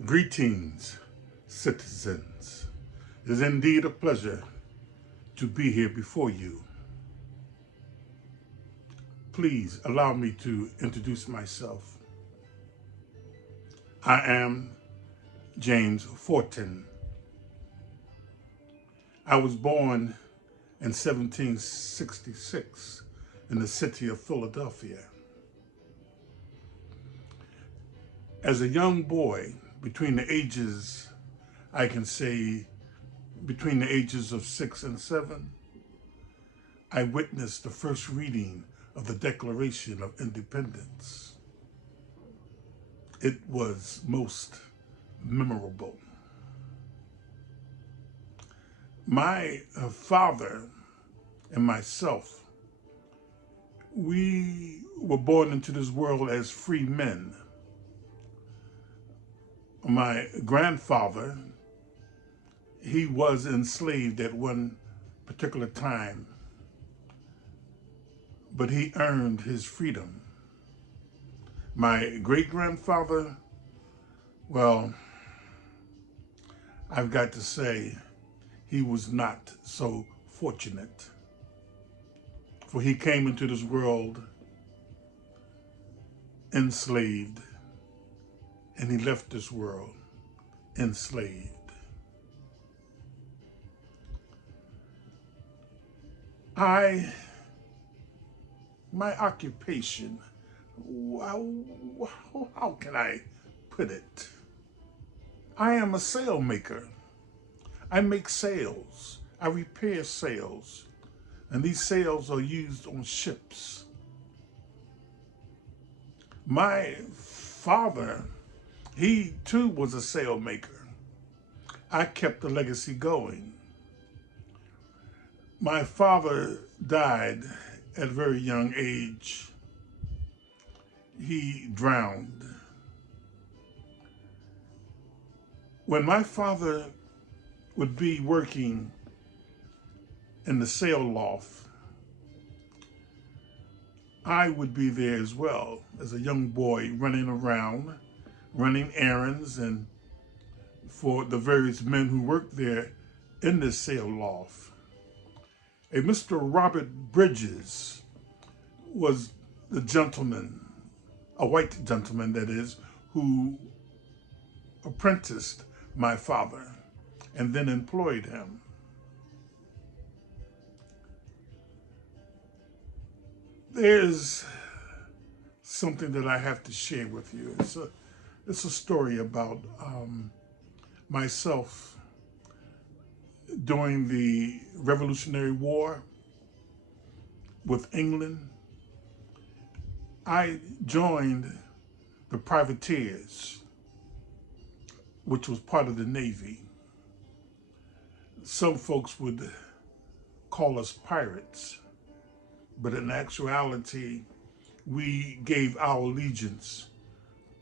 Greetings, citizens. It is indeed a pleasure to be here before you. Please allow me to introduce myself. I am James Forten. I was born in 1766 in the city of Philadelphia. As a young boy, I can say between the ages of 6 and 7, I witnessed the first reading of the Declaration of Independence. It was most memorable. My father and myself, we were born into this world as free men. My grandfather, he was enslaved at one particular time, but he earned his freedom. My great-grandfather, well, I've got to say, he was not so fortunate. For he came into this world enslaved, and he left this world enslaved. My occupation, how can I put it? I am a sail maker. I make sails. I repair sails. And these sails are used on ships. My father, he too was a sail maker. I kept the legacy going. My father died at a very young age. He drowned. When my father would be working in the sail loft, I would be there as well as a young boy running around, running errands, and for the various men who worked there in this sail loft. A Mr. Robert Bridges was the gentleman, a white gentleman that is, who apprenticed my father and then employed him. There's something that I have to share with you. It's a story about myself during the Revolutionary War with England. I joined the privateers, which was part of the Navy. Some folks would call us pirates, but in actuality, we gave our allegiance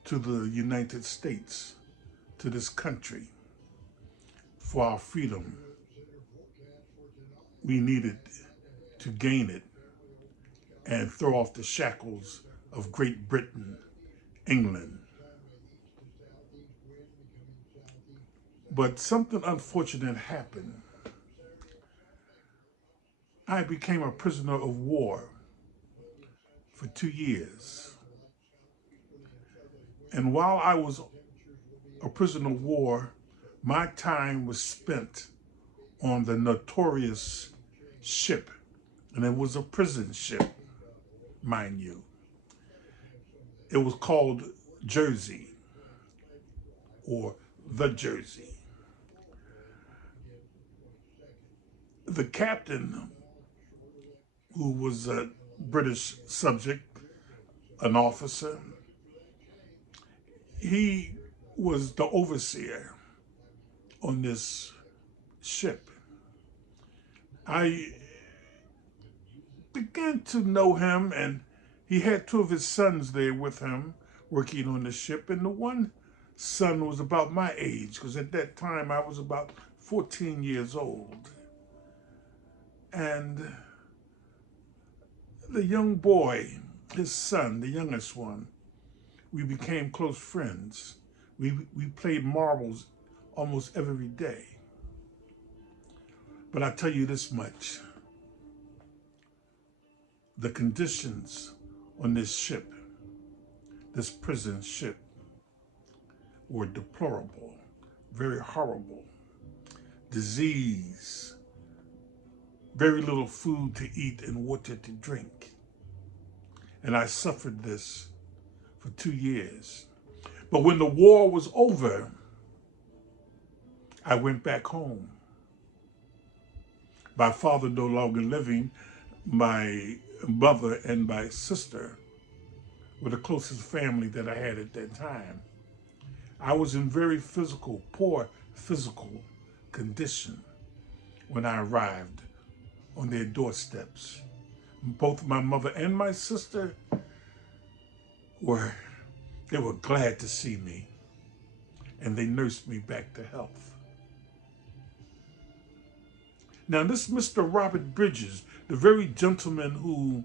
to the United States, to this country, for our freedom. We needed to gain it and throw off the shackles of Great Britain, England. But something unfortunate happened. I became a prisoner of war for 2 years. And while I was a prisoner of war, my time was spent on the notorious ship, and it was a prison ship, mind you. It was called Jersey, or the Jersey. The captain, who was a British subject, an officer, he was the overseer on this ship. I began to know him, and he had 2 of his sons there with him working on the ship, and the one son was about my age, because at that time I was about 14 years old. And the young boy, his son, the youngest one, we became close friends. We played marbles almost every day. But I tell you this much, the conditions on this ship, this prison ship, were deplorable, very horrible. Disease, very little food to eat and water to drink. And I suffered this for 2 years. But when the war was over, I went back home. My father no longer living, my mother and my sister were the closest family that I had at that time. I was in very poor physical condition when I arrived on their doorsteps. Both my mother and my sister were glad to see me, and they nursed me back to health. Now this Mr. Robert Bridges, the very gentleman who,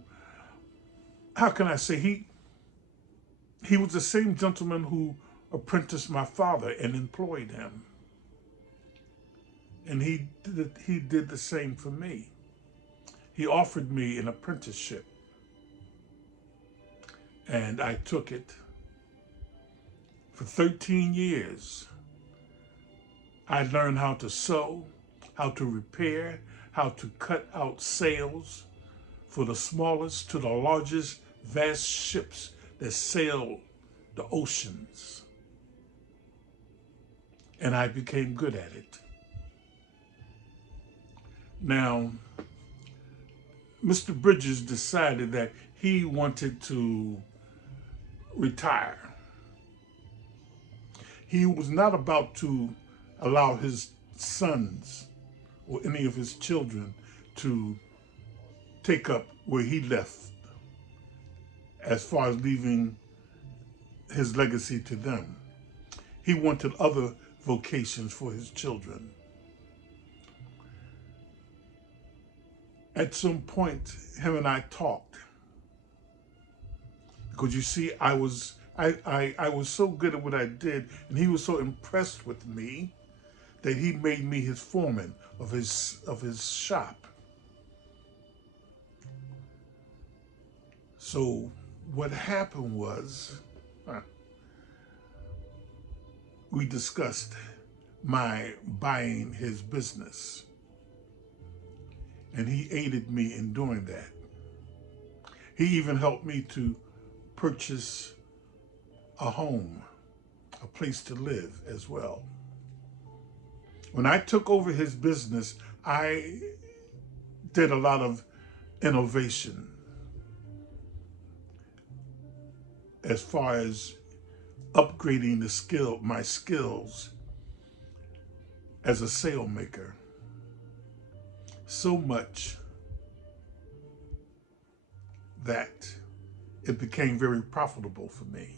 how can I say, he was the same gentleman who apprenticed my father and employed him. And he did the same for me. He offered me an apprenticeship, and I took it. For 13 years, I learned how to sew, how to repair, how to cut out sails for the smallest to the largest vast ships that sail the oceans. And I became good at it. Now, Mr. Bridges decided that he wanted to retire. He was not about to allow his sons or any of his children to take up where he left as far as leaving his legacy to them. He wanted other vocations for his children. At some point, him and I talked. Because you see, I was so good at what I did, and he was so impressed with me that he made me his foreman of his shop. So what happened was, we discussed my buying his business, and he aided me in doing that. He even helped me to purchase a home, a place to live as well. When I took over his business, I did a lot of innovation as far as upgrading my skills as a sail maker. So much that it became very profitable for me.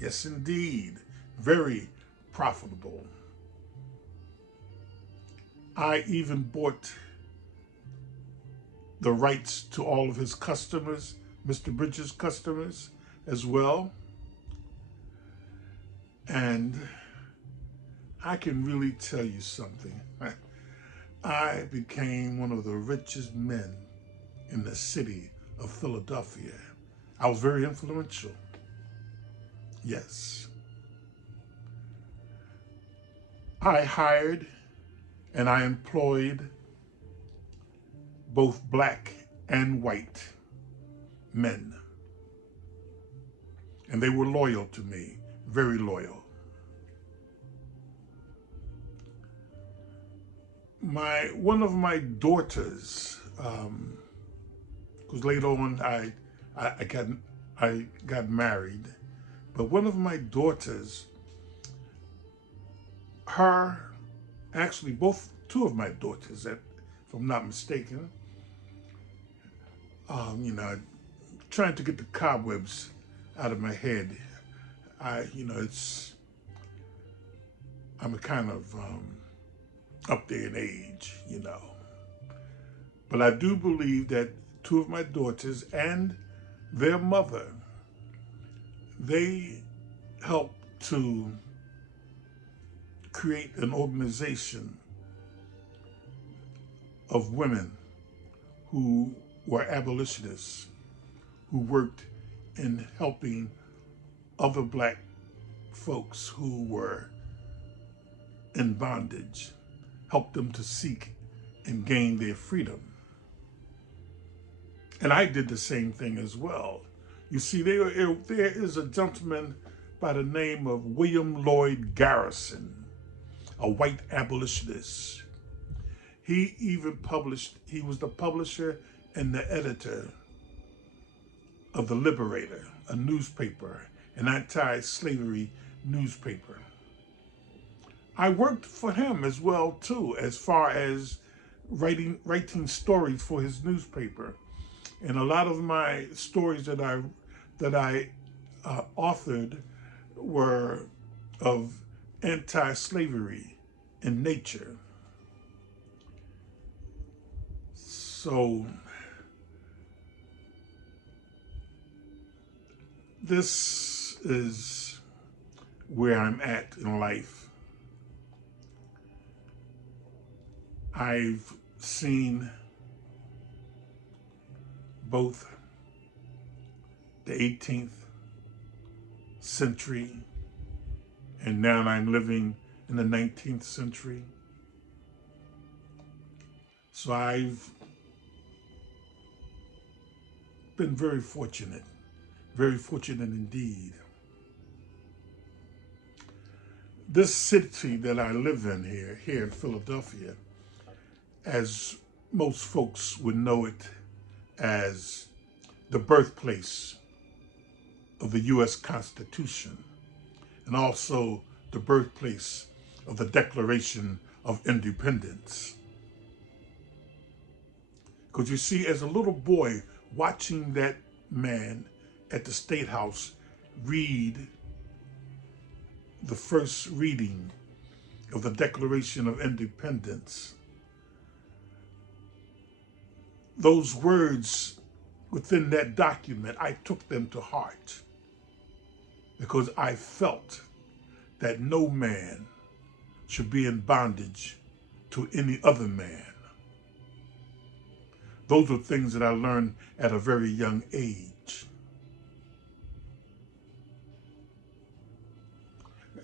Yes, indeed, very profitable. I even bought the rights to all of his customers, Mr. Bridges' customers as well. And I can really tell you something. I became one of the richest men in the city of Philadelphia. I was very influential. Yes. I hired and I employed both black and white men. And they were loyal to me, very loyal. One of my daughters, because later on I got married, but one of my daughters, two of my daughters, if I'm not mistaken, trying to get the cobwebs out of my head. I'm a kind of up there in age, But I do believe that two of my daughters and their mother, they helped to create an organization of women who were abolitionists, who worked in helping other black folks who were in bondage, help them to seek and gain their freedom. And I did the same thing as well. You see, there is a gentleman by the name of William Lloyd Garrison, a white abolitionist. He was the publisher and the editor of The Liberator, a newspaper, an anti-slavery newspaper. I worked for him as well too, as far as writing stories for his newspaper. And a lot of my stories that I authored were of anti-slavery in nature. So this is where I'm at in life. I've seen both the 18th century, and now I'm living in the 19th century. So I've been very fortunate indeed. This city that I live in here in Philadelphia, as most folks would know it as the birthplace of the U.S. Constitution, and also the birthplace of the Declaration of Independence. Because you see, as a little boy, watching that man at the State House read the first reading of the Declaration of Independence, those words within that document, I took them to heart because I felt that no man should be in bondage to any other man. Those were things that I learned at a very young age.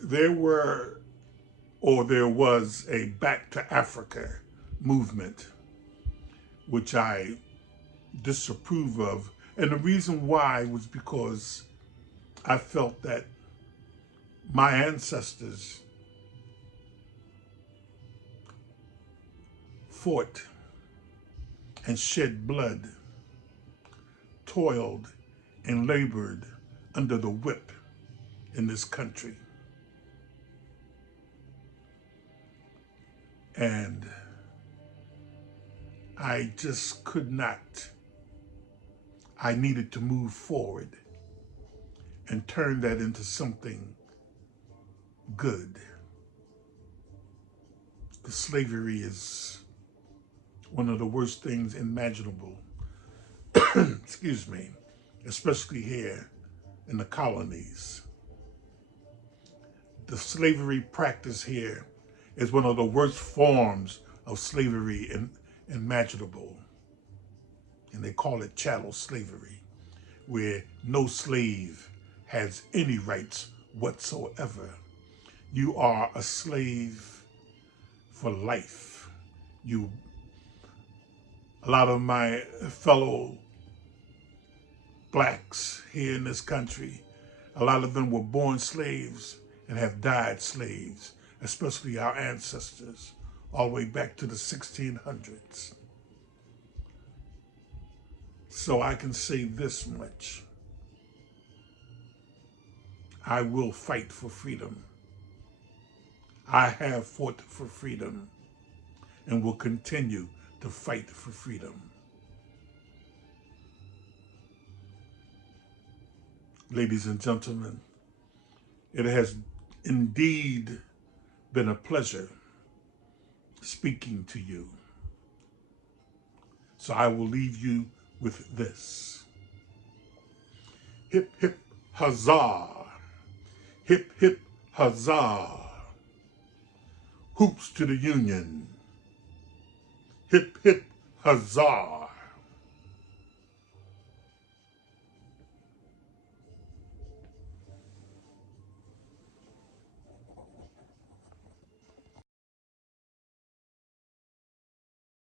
There was a Back to Africa movement, which I disapprove of. And the reason why was because I felt that my ancestors fought and shed blood, toiled and labored under the whip in this country. And I just could not. I needed to move forward and turn that into something good. Because slavery is one of the worst things imaginable, excuse me, especially here in the colonies. The slavery practice here is one of the worst forms of slavery imaginable. And they call it chattel slavery, where no slave has any rights whatsoever. You are a slave for life. A lot of my fellow blacks here in this country, a lot of them were born slaves and have died slaves, especially our ancestors, all the way back to the 1600s. So I can say this much. I will fight for freedom. I have fought for freedom and will continue to fight for freedom. Ladies and gentlemen, it has indeed been a pleasure speaking to you. So I will leave you with this. Hip, hip, huzzah. Hip, hip, Huzzah! Hoops to the Union. Hip, hip, huzzah!